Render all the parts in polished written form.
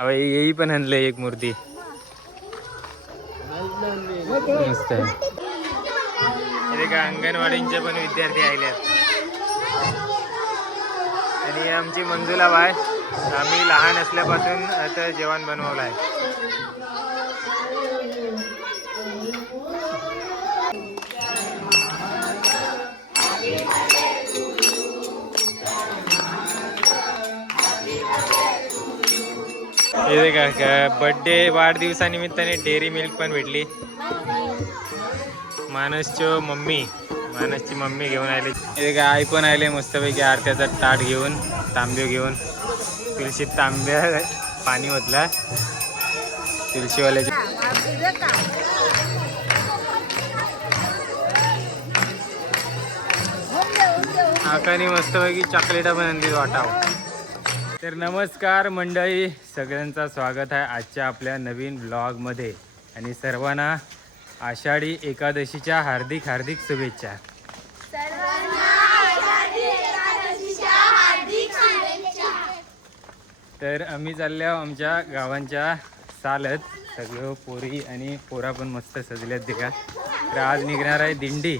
अहो येई पण आणलं एक मूर्ती मस्त आहे. इथे का अंगणवाडींचे पण विद्यार्थी आलेत आणि आमची मंजुला बाय आम्ही लहान असल्यापासून आता जेवण बनवलं आहे. इथे का बर्थडे वाढदिवसानिमित्ताने डेअरी मिल्क पण भेटली. मानसची मम्मी घेऊन आली. इथे का आई पण आले मस्तपैकी आरत्याचा ताट घेऊन तांब्या घेऊन. तुळशीत तांब्या पाणी ओतला तुळशीवाल्याच्या. आकाने मस्तपैकी चॉकलेटा पण आणली वाटावं. तर नमस्कार मंडळी, सगळ्यांचं स्वागत आहे आजच्या आपल्या नवीन ब्लॉगमध्ये आणि सर्वांना आषाढी एकादशीच्या हार्दिक शुभेच्छा. तर आम्ही चाललो आमच्या गावांच्या चालत, सगळं पोरी आणि पोरा पण मस्त सजल्यात देखा. तर आज निघणार आहे दिंडी.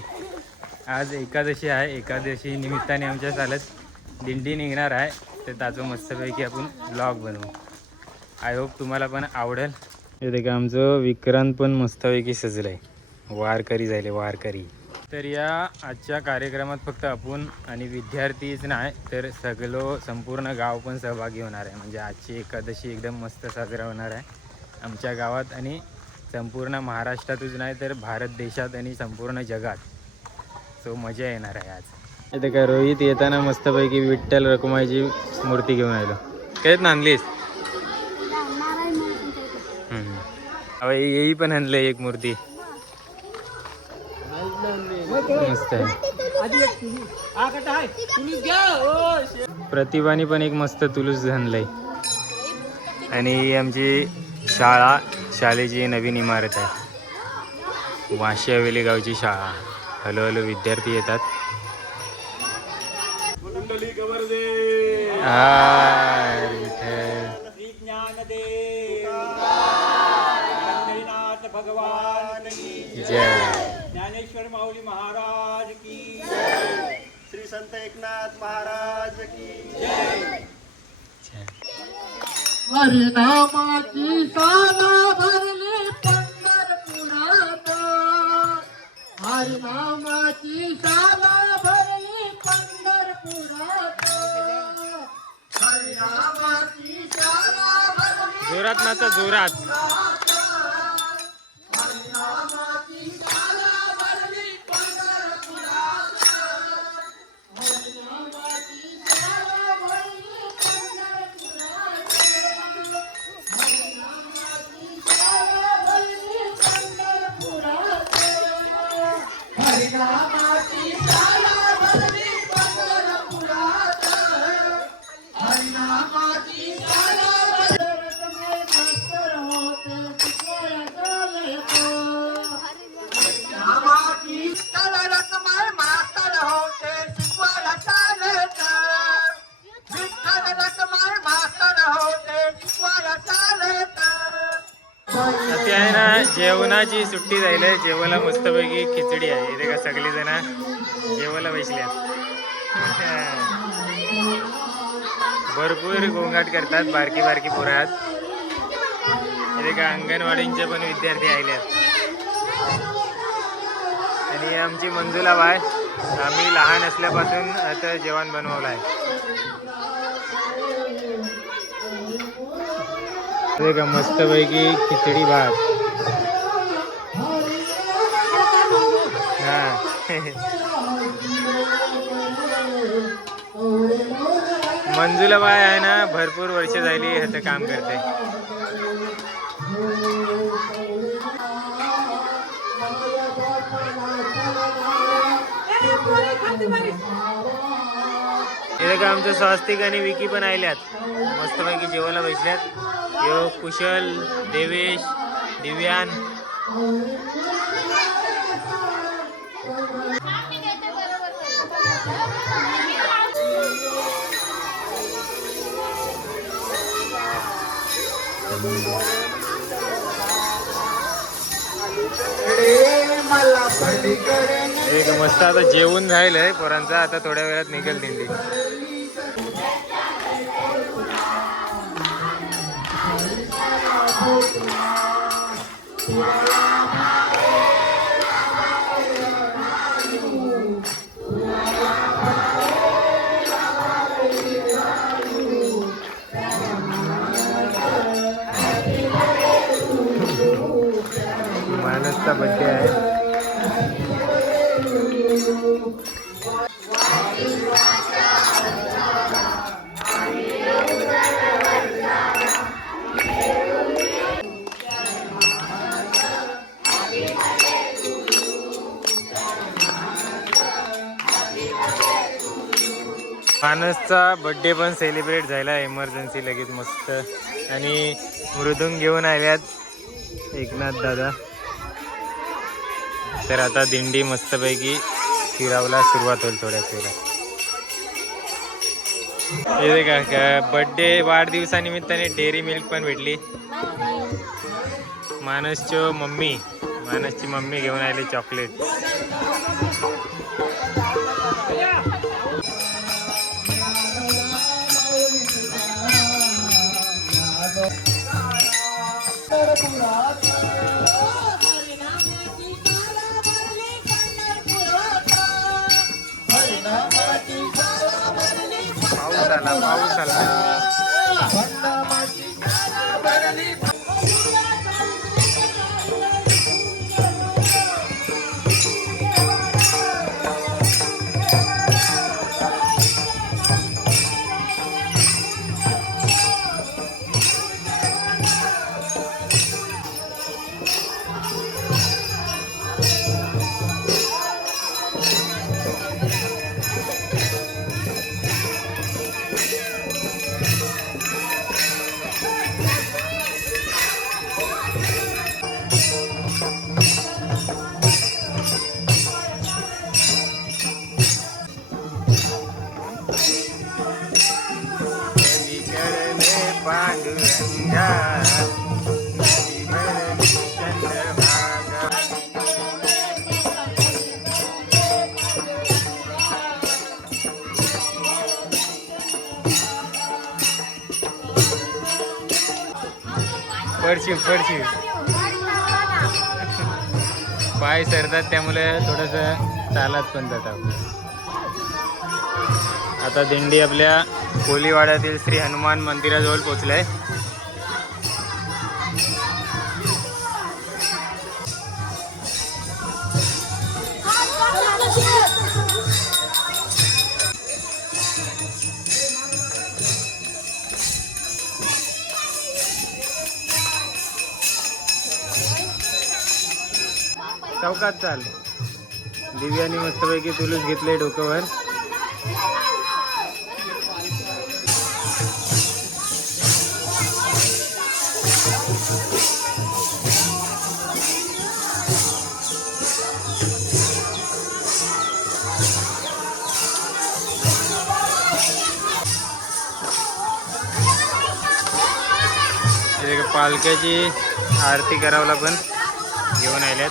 आज एकादशी आहे, एकादशी निमित्ताने आमच्या चालत दिंडी निघणार आहे. तर त्याचं मस्तपैकी आपण ब्लॉग बनवू. आय होप तुम्हाला पण आवडेल. हे देखा आमचं विक्रांत पण मस्तपैकी सजलं आहे, वारकरी झाले वारकरी. तर या आजच्या कार्यक्रमात फक्त आपण आणि विद्यार्थीच नाही तर सगळं संपूर्ण गाव पण सहभागी होणार आहे. म्हणजे आजची एकादशी एकदम मस्त साजरा होणार आहे आमच्या गावात आणि संपूर्ण महाराष्ट्रातच नाही तर भारत देशात आणि संपूर्ण जगात. सो मजा येणार आहे आज. इथे काय रोहित येताना मस्तपैकी विठ्ठल रखुमाईची मूर्ती घेऊन आलो. काय आणलीस? अहो येई पण आणलं एक मूर्ती मस्त आहे. प्रतिभाने पण एक मस्त तुलूस आणलंय. आणि आमची शाळेची नवीन इमारत आहे, वाशी हवेली गावची शाळा. हळूहळू विद्यार्थी येतात. भगवान की जय. ज्ञानेश्वर माऊली महाराज की जय. श्री संत एकनाथ महाराज की जय. हरिनामाची शाला भरली पंढरपुरात, हरिनामाची शाला भरली पंढरपुरात, हरिनामाची शाला भरली जोरात ना तर जोरात. ते आहे ना जेवणाची सुट्टी जाईल. जेवायला मस्तपैकी खिचडी आहे. इथे का सगळी जण जेवायला बसल्या. भरपूर गोंगाट करतात बारकी बारकी पोरात. इथे का अंगणवाडींचे पण विद्यार्थी आलेत आणि आमची मंजुला बाय आम्ही लहान असल्यापासून आता जेवण बनवलं आहे. इथे का मस्तपैकी खिचडी भात. हा मंजुला बाय आहे ना भरपूर वर्ष झाली हे काम करते. इथे का आमचं स्वास्तिक आणि विकी पण आल्यात, मस्तपैकी जेवायला बसल्यात. यो कुशल, देवेश, दिव्यान. एक मस्त आता जेवून राहिलंय पोरांचा, आता थोड्या वेळात निघेल दिंडी. मानसचा बड्डे आहे. मानसचा बड्डे पण सेलिब्रेट झाला इमर्जन्सी लगेच मस्त. आणि मृदुंग घेऊन आल्यात एकनाथ दादा. तर आता दिंडी मस्तपैकी फिरावला सुरुवात होईल थोड्या वेळात. हे का बड्डे वाढदिवसानिमित्ताने डेअरी मिल्क पण भेटली. मानसची मम्मी घेऊन आली चॉकलेट. पाऊस आला. पडशील पाय सरतात त्यामुळे थोडंसं चालत पण जातात. आता दिंडी आपल्या कोलीवाड्यातील श्री हनुमान मंदिराजवळ पोहोचलाय. चौकात चाल. दिव्यानी मस्तपैकी तुलूस घेतले डोक्यावर. पालख्याची आरती करावला पण घेऊन आल्यात.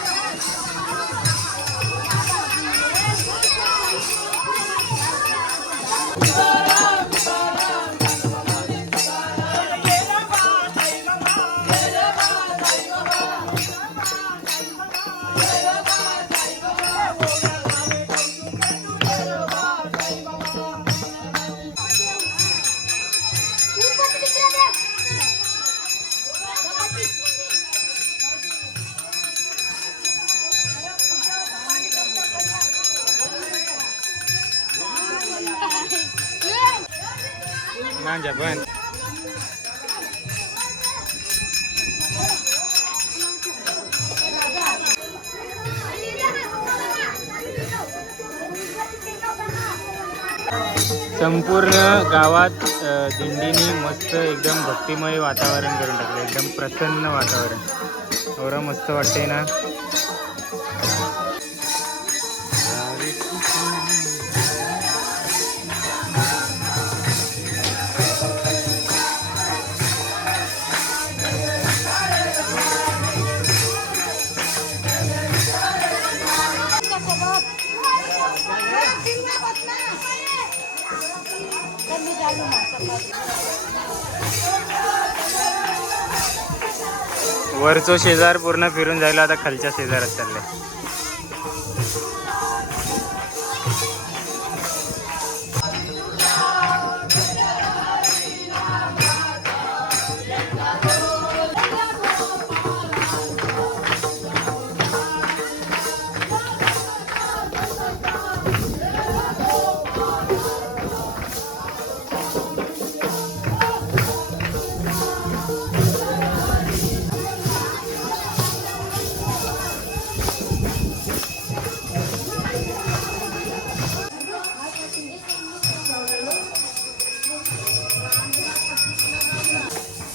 गांजा पण संपूर्ण गावात दिंडीनी मस्त एकदम भक्तिमय वातावरण करून टाकलं. एकदम प्रसन्न वातावरण. एवढं मस्त वाटते ना. वरचो शेजार पूर्ण फिरून जायला आता खालच्या शेजारात चाललंय.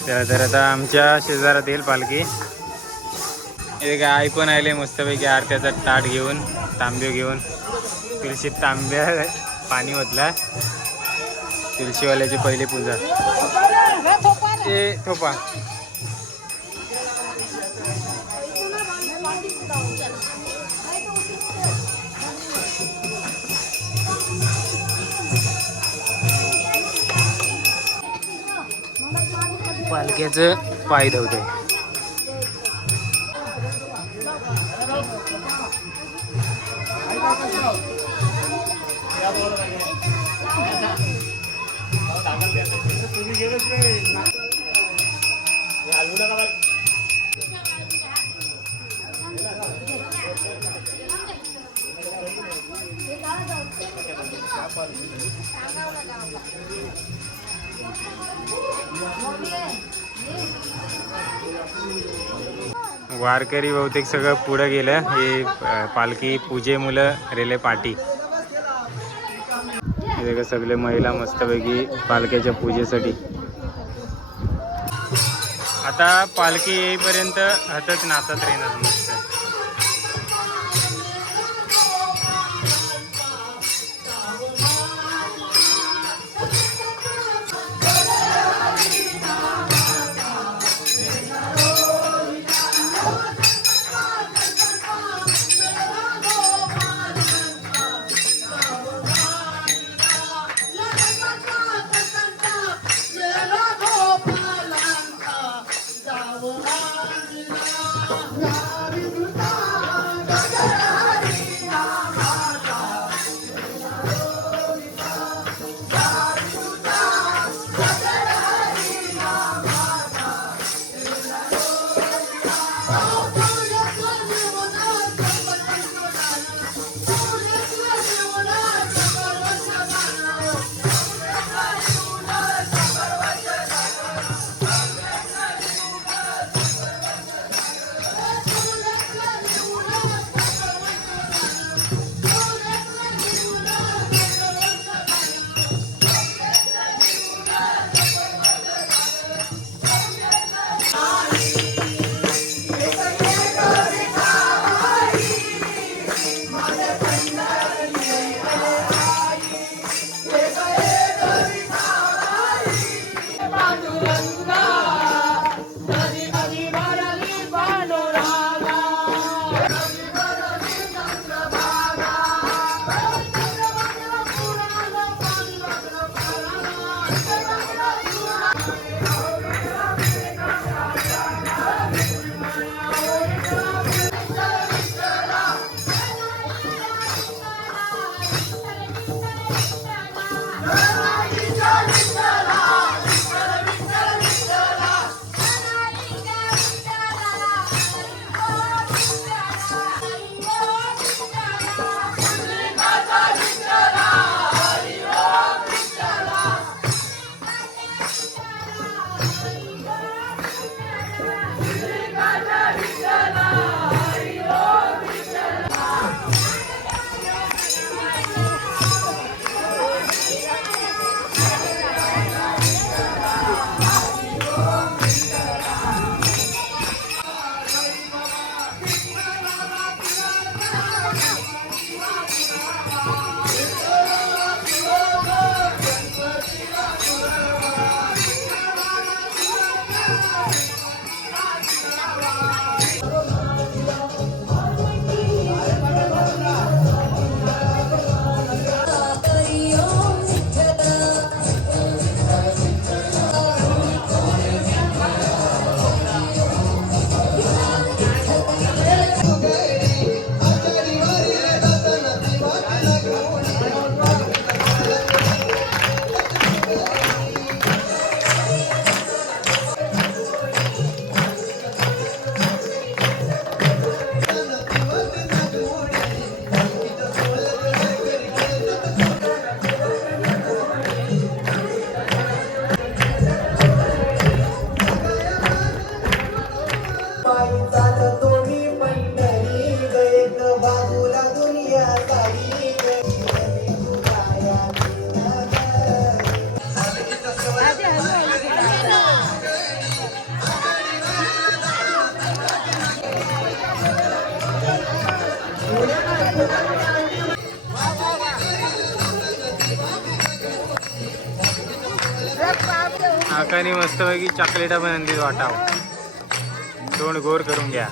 तर आता आमच्या शेजारात येईल पालखी. एक आई पण आले मस्तपैकी आरत्याचा ताट घेऊन, तांब्या घेऊन. तुळशीत तांब्या पाणी ओतला. तुळशीवाल्याची पहिली पूजा. ते थोपा पालख्याचं पाय धवतंय. वारकरी बहुतेक सगळं पुढं गेलं. हे पालखी पूजेमुलं रेले पाठी. हे सगळे महिला मस्तपैकी पालख्याच्या पूजेसाठी. आता पालखी येईपर्यंत हातच नाचत राहणार मस्त. आकाने मस्तपैकी चॉकलेटा पण आणली वाटाव. तोंड गोर करून घ्या.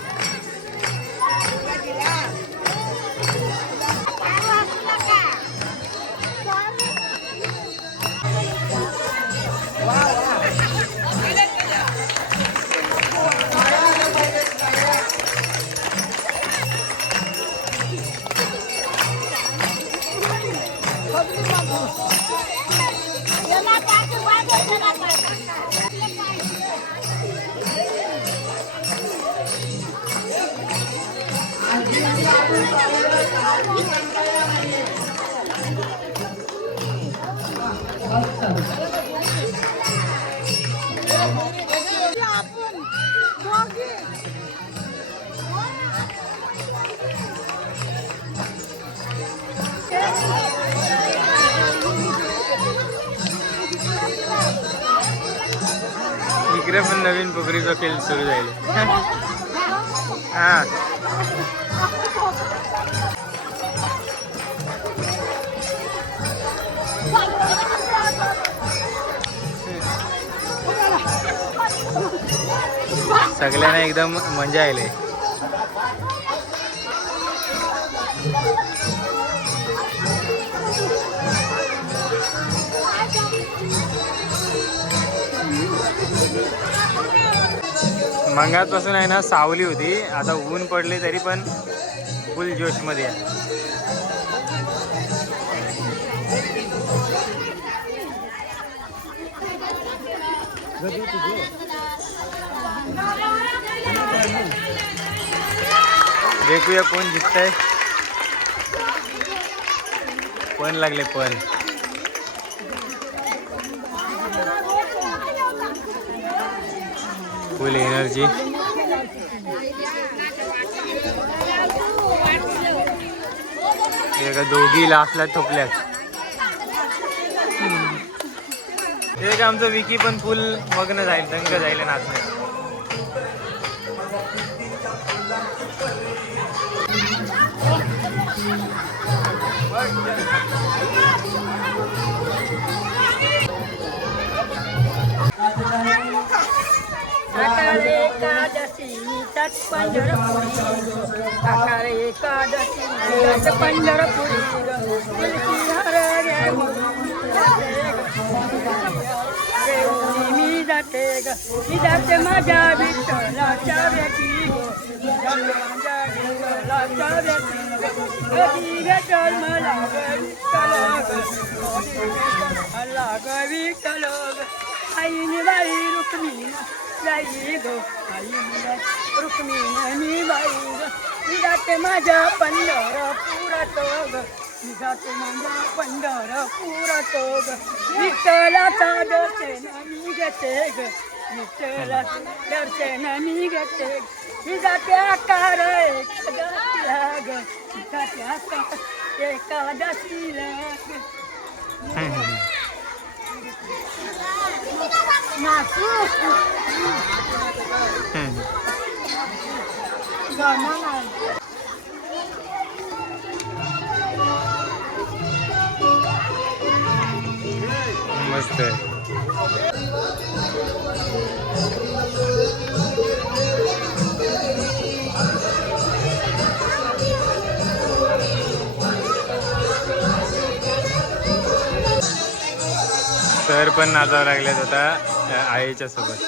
इकडे पण नवीन पोखरीचा खेळ सुरू झाले. हा सगळ्यांना एकदम मजा आली. मंगातपासून आहे ना सावली होती, आता ऊन पडले तरी पण फुल जोश मध्ये आहे. देखूया कोण जिंकतंय. पण लागले पण. फुल एनर्जी. दोघी लास्टला ठोकल्यात. एक आमचं विकी पण फुल मग्न जाईल, दंग जाईल नाचण्यात. मी जाते माझ्या विठ्ठलाच्या भेटी, माझ्या विठ्ठलाच्या भेटी. कधी भेटल मला विठ्ठल आईनी बाई रुक्मिणी जाई गो, आईनी रुक्मिणी बाई ग. मी जाते माझ्या पंढरपुरात ग, मी जाते माझ्या पंढरपुरात ग. विठ्ठलाचा दर्शन मी घेते ग, विठ्ठलाचा दर्शन मी घेते. मी जाते आकार एकादशीला ग, मी जाते आकार एकादशीला ग. मस्त आहे. सर पण नाचावं लागल्यात आता आईच्या सोबत.